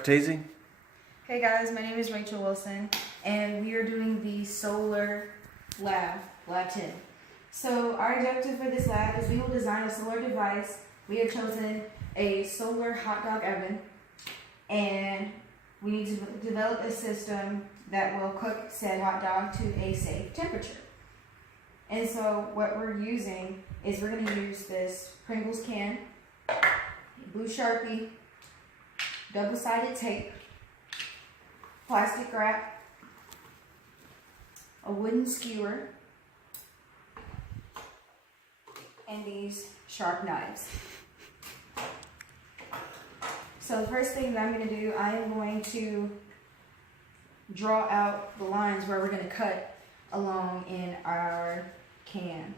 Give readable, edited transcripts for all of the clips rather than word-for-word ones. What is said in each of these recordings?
fratesi? Hey guys, my name is Rachel Wilson, and we are doing the solar lab, Lab 10. So our objective for this lab is we will design a solar device. We have chosen a solar hot dog oven, and we need to develop a system that will cook said hot dog to a safe temperature. And so what we're using is we're going to use this Pringles can, blue Sharpie, double-sided tape, plastic wrap, a wooden skewer, and these sharp knives. So the first thing that I'm going to do, I am going to draw out the lines where we're going to cut along in our can.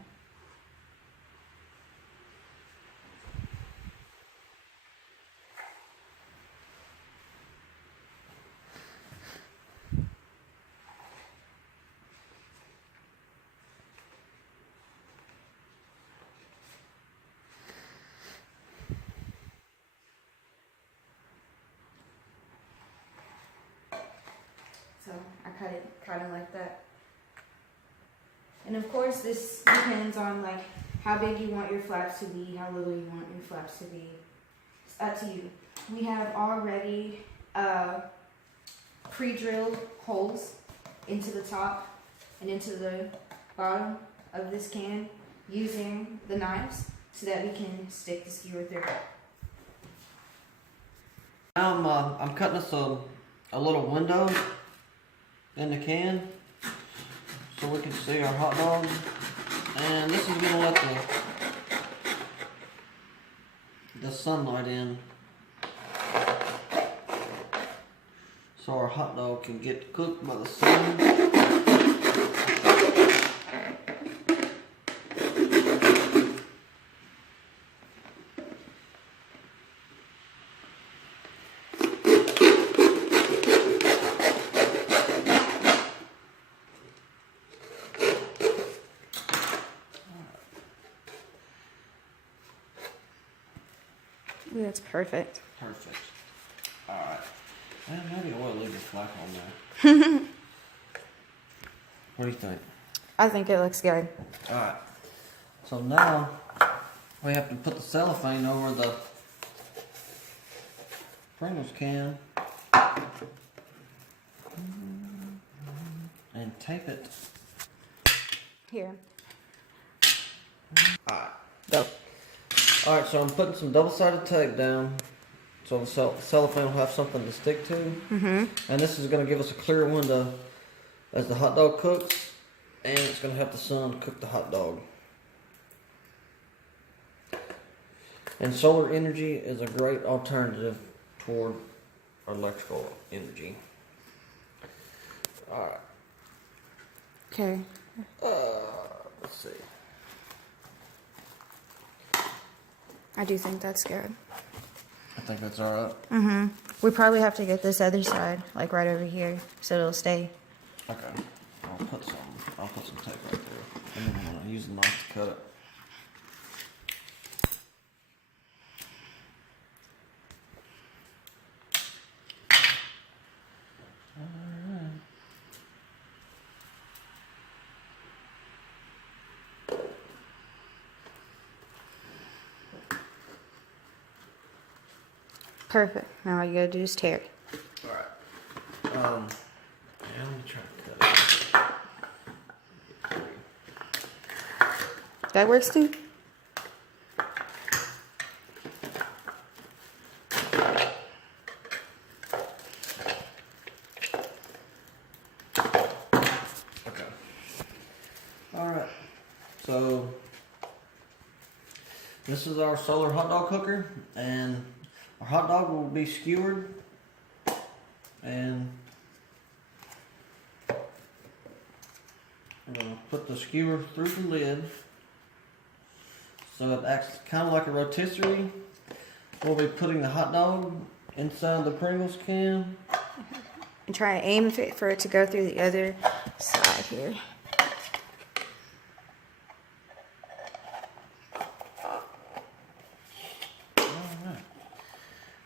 So I cut it kind of like that. And of course this depends on like how big you want your flaps to be, how little you want your flaps to be. It's up to you. We have already pre-drilled holes into the top and into the bottom of this can using the knives so that we can stick the skewer through. I'm cutting us a little window in the can so we can see our hot dog, and this is gonna let the sunlight in so our hot dog can get cooked by the sun. Ooh, that's perfect. Perfect. Alright. Well, maybe I will leave the flap on there. What do you think? I think it looks good. Alright. So now we have to put the cellophane over the Pringles can and tape it. Here. Alright. Go. Alright, so I'm putting some double-sided tape down so the cellophane will have something to stick to. And this is going to give us a clear window as the hot dog cooks, and it's going to help the sun cook the hot dog. And solar energy is a great alternative toward electrical energy. Alright. Okay. Let's see. I do think that's good. I think that's alright. We probably have to get this other side, like right over here, so it'll stay. Okay. I'll put some tape right there. And then I'm gonna use the knife to cut it. Perfect. Now all you gotta do is tear it. Alright. Yeah, let me try to cut it. That works too? Okay. Alright. So this is our solar hot dog cooker, and our hot dog will be skewered, and we're going to put the skewer through the lid so it acts kind of like a rotisserie. We'll be putting the hot dog inside the Pringles can. And try to aim for it to go through the other side here.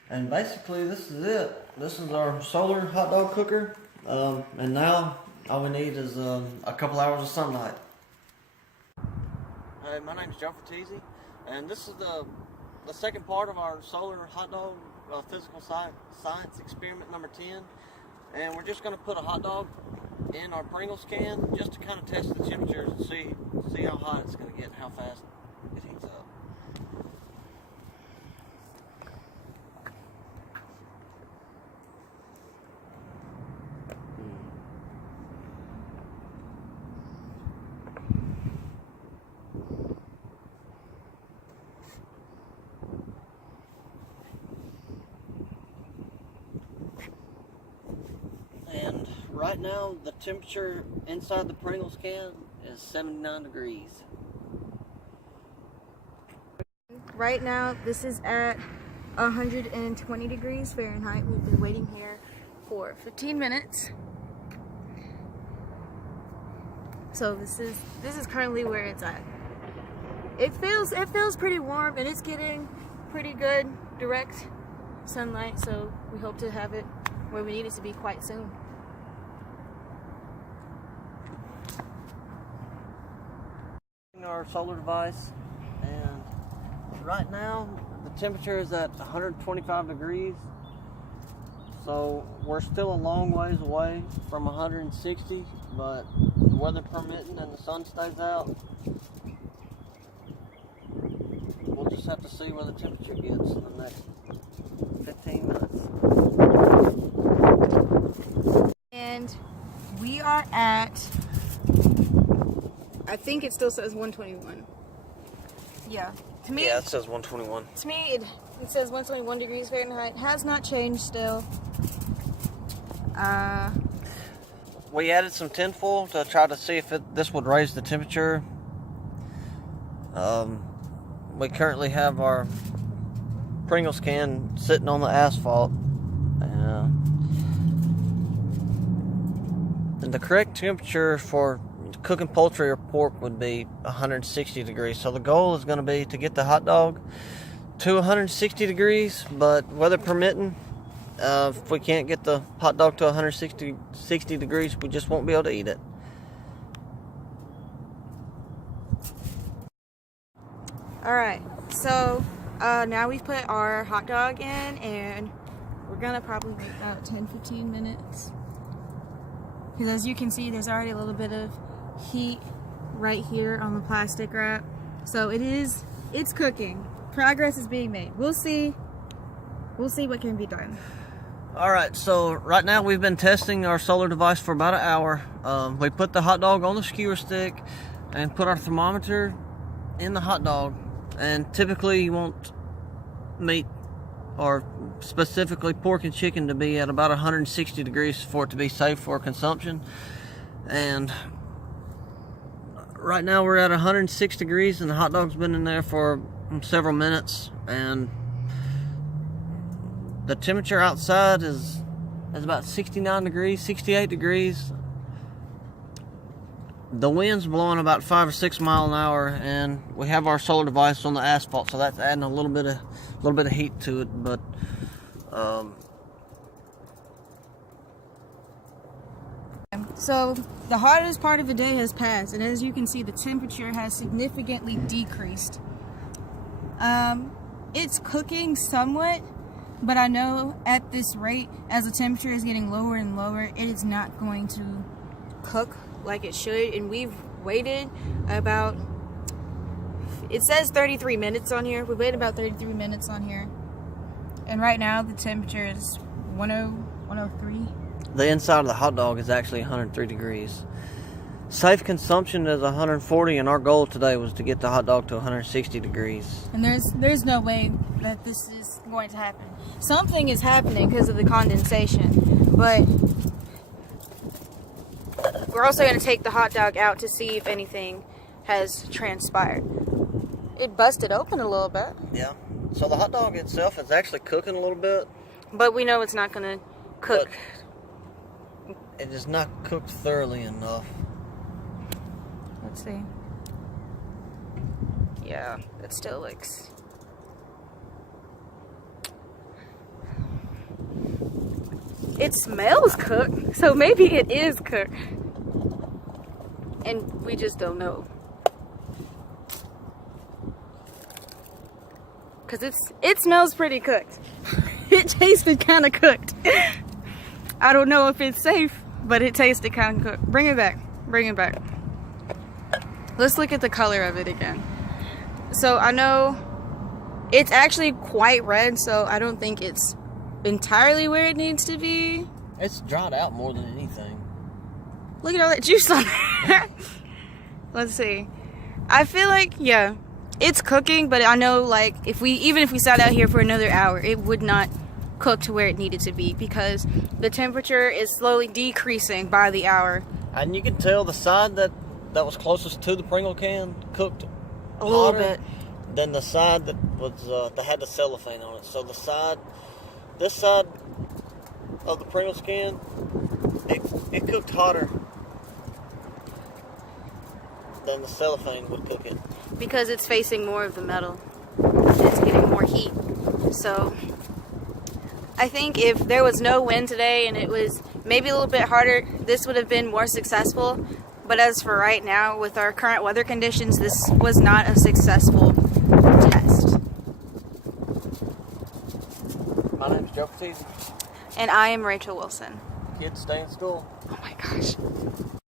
And basically, this is it. This is our solar hot dog cooker. And now all we need is a couple hours of sunlight. Hey, my name's Joe Fratesi, and this is the second part of our solar hot dog physical science experiment number 10. And we're just going to put a hot dog in our Pringles can just to kind of test the temperatures and see how hot it's going to get and how fast it heats up. And right now, the temperature inside the Pringles can is 79 degrees. Right now, this is at 120 degrees Fahrenheit. We've been waiting here for 15 minutes. So this is currently where it's at. It feels pretty warm, and it's getting pretty good direct sunlight. So we hope to have it where we need it to be quite soon. Our solar device, and right now the temperature is at 125 degrees, so we're still a long ways away from 160, but the weather permitting and the sun stays out, we'll just have to see where the temperature gets in the next 15 minutes. And we are at, I think it still says 121. Yeah. To me, Yeah, it says 121. To me, it says 121 degrees Fahrenheit. Has not changed still. We added some tinfoil to try to see if this would raise the temperature. We currently have our Pringles can sitting on the asphalt. And the correct temperature for cooking poultry or pork would be 160 degrees. So the goal is going to be to get the hot dog to 160 degrees, but weather permitting, if we can't get the hot dog to 160 degrees, we just won't be able to eat it. Alright, so now we've put our hot dog in, and we're gonna probably wait about 10-15 minutes. Because as you can see, there's already a little bit of heat right here on the plastic wrap. So it's cooking. Progress is being made. We'll see what can be done. Alright, so right now we've been testing our solar device for about an hour. We put the hot dog on the skewer stick and put our thermometer in the hot dog. And typically you want meat, or specifically pork and chicken, to be at about 160 degrees for it to be safe for consumption. And right now we're at 106 degrees, and the hot dog's been in there for several minutes, and the temperature outside is about 69 degrees, 68 degrees. The wind's blowing about 5 or 6 miles an hour, and we have our solar device on the asphalt, so that's adding a little bit of heat to it. But so the hottest part of the day has passed, and as you can see, the temperature has significantly decreased. It's cooking somewhat, but I know at this rate, as the temperature is getting lower and lower, it is not going to cook like it should. And we've waited about, it says 33 minutes on here. We've waited about 33 minutes on here, and right now the temperature is 103. the inside of the hot dog is actually 103 degrees. Safe consumption is 140, and our goal today was to get the hot dog to 160 degrees. And there's no way that this is going to happen. Something is happening because of the condensation, but we're also going to take the hot dog out to see if anything has transpired. It busted open a little bit. Yeah. So the hot dog itself is actually cooking a little bit, but we know it's not going to cook. But it is not cooked thoroughly enough. Let's see. Yeah, it still looks... it smells cooked, so maybe it is cooked. And we just don't know. Cause it smells pretty cooked. It tasted kind of cooked. I don't know if it's safe, but it tasted kind of cooked. Bring it back. Bring it back. Let's look at the color of it again. So I know it's actually quite red, so I don't think it's entirely where it needs to be. It's dried out more than anything. Look at all that juice on there. Let's see. I feel like, yeah, it's cooking, but I know, like, even if we sat out here for another hour, it would not cook to where it needed to be because the temperature is slowly decreasing by the hour. And you can tell the side that was closest to the Pringle can cooked A little hotter bit. than the side that was that had the cellophane on it. So this side of the Pringles can, it cooked hotter than the cellophane would cook it. Because it's facing more of the metal. It's getting more heat. So I think if there was no wind today and it was maybe a little bit harder, this would have been more successful. But as for right now, with our current weather conditions, this was not a successful test. My name's Joe Fratesi. And I am Rachel Wilson. Kids stay in school. Oh my gosh.